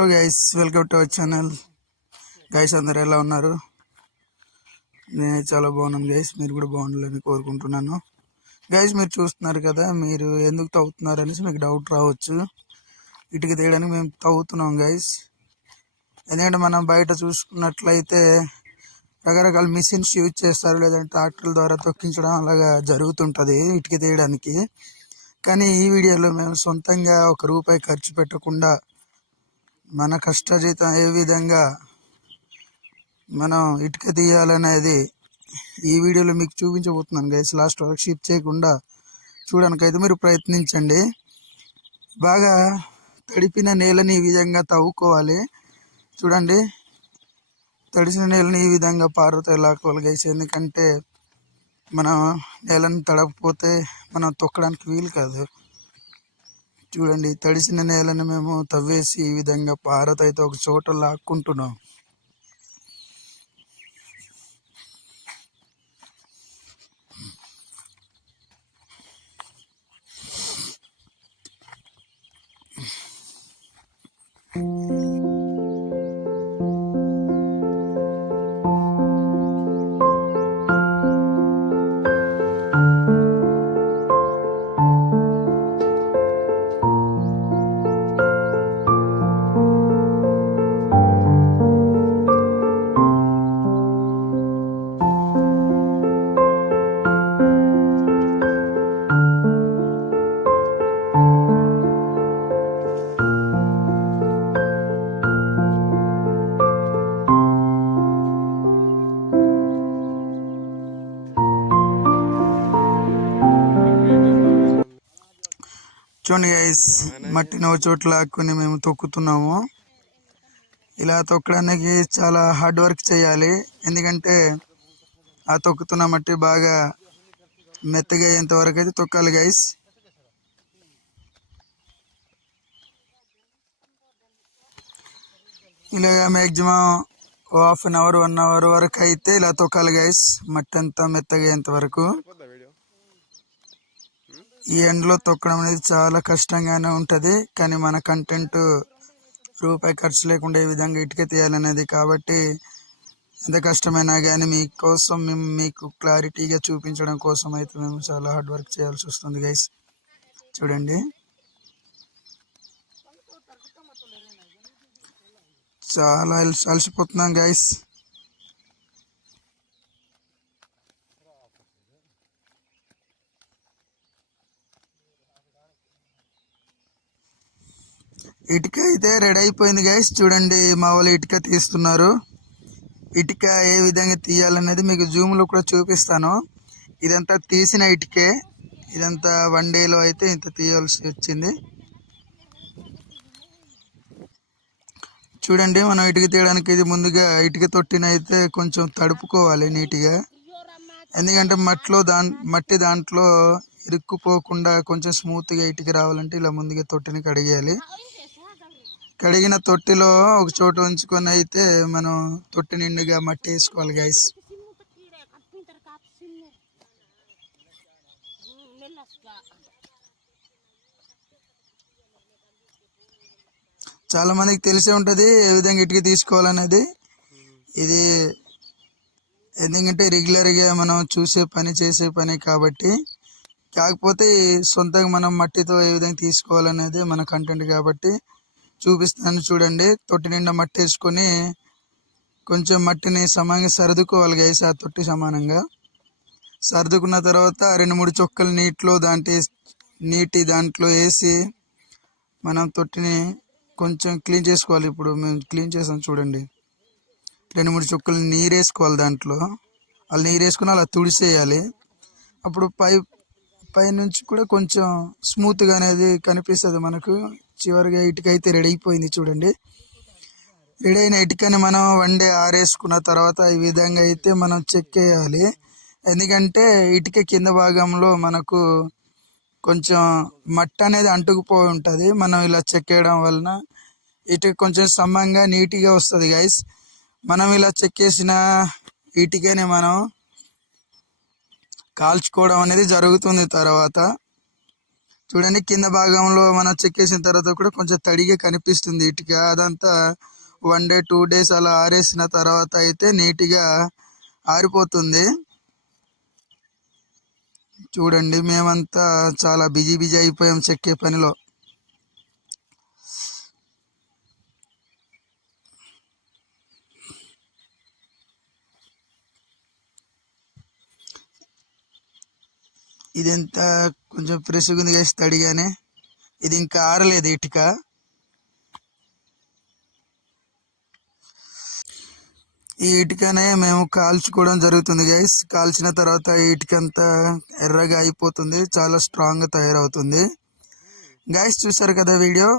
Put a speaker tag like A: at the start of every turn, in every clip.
A: Hello guys welcome to our channel guys అందరు ఎలా ఉన్నారు? నేను చాలా బాగున్నాను గైస్ మీరు కూడా బాగుండాలని కోరుకుంటున్నాను. గైస్ మీరు చూస్తున్నారు కదా మీరు ఎందుకు తవ్వుతున్నారు అనేసి మీకు డౌట్ రావచ్చు. ఇటుక తీయడానికి మేము తవ్వుతున్నాం గైస్ ఎందుకంటే మనం బయట చూసుకున్నట్లయితే రకరకాల మిషన్స్ యూజ్ చేస్తారు లేదంటే ట్రాక్టర్ల ద్వారా తొక్కించడం అలాగా జరుగుతుంటుంది ఇటుక తీయడానికి. కానీ ఈ వీడియోలో మేము సొంతంగా ఒక రూపాయి ఖర్చు పెట్టకుండా మన కష్టజీతం ఏ విధంగా మనం ఇటుక తీయాలనేది ఈ వీడియోలో మీకు చూపించబోతున్నాను గైస్ లాస్ట్ వరకు షిప్ చేయకుండా చూడడానికైతే మీరు ప్రయత్నించండి. బాగా తడిపిన నేలని ఈ విధంగా తవ్వుకోవాలి. చూడండి తడిసిన నేలని ఈ విధంగా పారుతో లాక్కోవాలి గైస్ ఎందుకంటే మనం నేలను తడపకపోతే మనం తొక్కడానికి వీలు కాదు. చూడండి తడిసిన నేలను మేము తవ్వేసి ఈ విధంగా పారతో అయితే ఒక చోట లాక్కుంటున్నాం. చూడండి గైస్ మట్టిని ఒక చోట్ల కొన్ని మేము తొక్కుతున్నాము. ఇలా తొక్కడానికి చాలా హార్డ్ వర్క్ చేయాలి. ఎందుకంటే ఆ తొక్కుతున్న మట్టి బాగా మెత్తగా అయ్యేంత వరకు అయితే తొక్కాలి గైస్ ఇలాగా maximum half an hour one hour వరకు అయితే ఇలా తొక్కాలి గైస్ మట్టి అంతా మెత్తగా అయ్యేంత వరకు. ఈ ఎండలో తొక్కడం అనేది చాలా కష్టంగానే ఉంటుంది కానీ మన కంటెంట్ రూపాయి ఖర్చు లేకుండా ఈ విధంగా ఇటుక తీయాలనేది కాబట్టి ఎంత కష్టమైనా కానీ మీకోసం మేము మీకు క్లారిటీగా చూపించడం కోసం అయితే మేము చాలా హార్డ్ వర్క్ చేయాల్సి వస్తుంది గైస్ చూడండి. చాలా అలసి- అలసిపోతున్నాం గైస్ ఇటుక అయితే రెడీ అయిపోయింది గైస్ చూడండి మా వాళ్ళు ఇటుక తీస్తున్నారు. ఇటుక ఏ విధంగా తీయాలనేది మీకు జూమ్లో కూడా చూపిస్తాను. ఇదంతా తీసిన ఇటుకే. ఇదంతా వన్ డేలో అయితే ఇంత తీయాల్సి వచ్చింది. చూడండి మనం ఇటుక తీయడానికి ఇది ముందుగా ఇటుక తొట్టిన అయితే కొంచెం తడుపుకోవాలి నీట్గా. ఎందుకంటే మట్టిలో దాన్ మట్టి దాంట్లో ఇరుక్కుపోకుండా కొంచెం స్మూత్గా ఇటుక రావాలంటే ఇలా ముందుగా తొట్టిని కడిగేయాలి. కడిగిన తొట్టిలో ఒక చోట ఉంచుకొని అయితే మనం తొట్టి నిండుగా మట్టి వేసుకోవాలి గైస్ చాలా మందికి తెలిసే ఉంటుంది ఏ విధంగా ఇటుక తీసుకోవాలనేది. ఇది ఎందుకంటే రెగ్యులర్గా మనం చూసే పని చేసే పని కాబట్టి. కాకపోతే సొంతంగా మనం మట్టితో ఏ విధంగా తీసుకోవాలనేది మన కంటెంట్ కాబట్టి. చూపిస్తాను చూడండి. తొట్టి నిండా మట్టి వేసుకొని కొంచెం మట్టిని సమానంగా సర్దుకోవాలి గైస్ ఆ తొట్టి సమానంగా. సర్దుకున్న తర్వాత రెండు మూడు చొక్కలు నీటిలో దాంట్లో నీటి దాంట్లో వేసి మనం తొట్టిని కొంచెం క్లీన్ చేసుకోవాలి. ఇప్పుడు మేము క్లీన్ చేసాం చూడండి. రెండు మూడు చుక్కలు నీరు వేసుకోవాలి దాంట్లో. అలా నీరు వేసుకుని అలా తుడిసేయాలి. అప్పుడు పై పై నుంచి కూడా కొంచెం స్మూత్గా అనేది కనిపిస్తుంది మనకు. చివరిగా ఇటుక అయితే రెడీ అయిపోయింది చూడండి. రెడీ అయిన ఇటుకని మనం వన్ డే ఆరేసుకున్న తర్వాత ఈ విధంగా అయితే మనం చెక్ చేయాలి. ఎందుకంటే ఇటుక కింద భాగంలో మనకు కొంచెం మట్టి అనేది అంటుకుపోయి ఉంటుంది. మనం ఇలా చెక్కేయడం వలన ఇటుక కొంచెం సమంగా నీట్గా వస్తుంది గైస్ మనం ఇలా చెక్కేసిన ఇటుకని మనం కాల్చుకోవడం అనేది జరుగుతుంది తర్వాత. చూడండి కింద భాగంలో మనం చెక్కేసిన తర్వాత కూడా కొంచెం తడిగా కనిపిస్తుంది ఇటుక. అదంతా వన్ డే టూ డేస్ అలా ఆరేసిన తర్వాత అయితే నీట్గా ఆరిపోతుంది. చూడండి మేమంతా చాలా బిజీ బిజీ అయిపోయాం చెక్కే పనిలో. ఇదంతా కొంచెం ఫ్రెష్గా ఉంది వేసి తడిగానే. ఇది ఇంకా ఆరలేదు ఇటుక. ఈ ఇటుకనే మేము కాల్చుకోవడం జరుగుతుంది గైస్ కాల్చిన తర్వాత ఈ ఇటుక అంతా ఎర్రగా అయిపోతుంది చాలా స్ట్రాంగ్గా తయారవుతుంది. గైస్ చూసారు కదా వీడియో?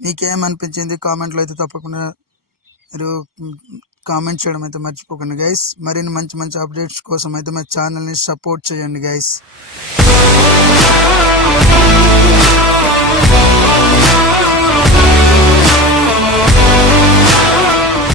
A: మీకేమనిపించింది? కామెంట్లో అయితే తప్పకుండా మీరు కామెంట్ చేయడం అయితే మర్చిపోకండి గైస్ మరిన్ని మంచి మంచి అప్డేట్స్ కోసం అయితే మా ఛానల్ని సపోర్ట్ చేయండి గైస్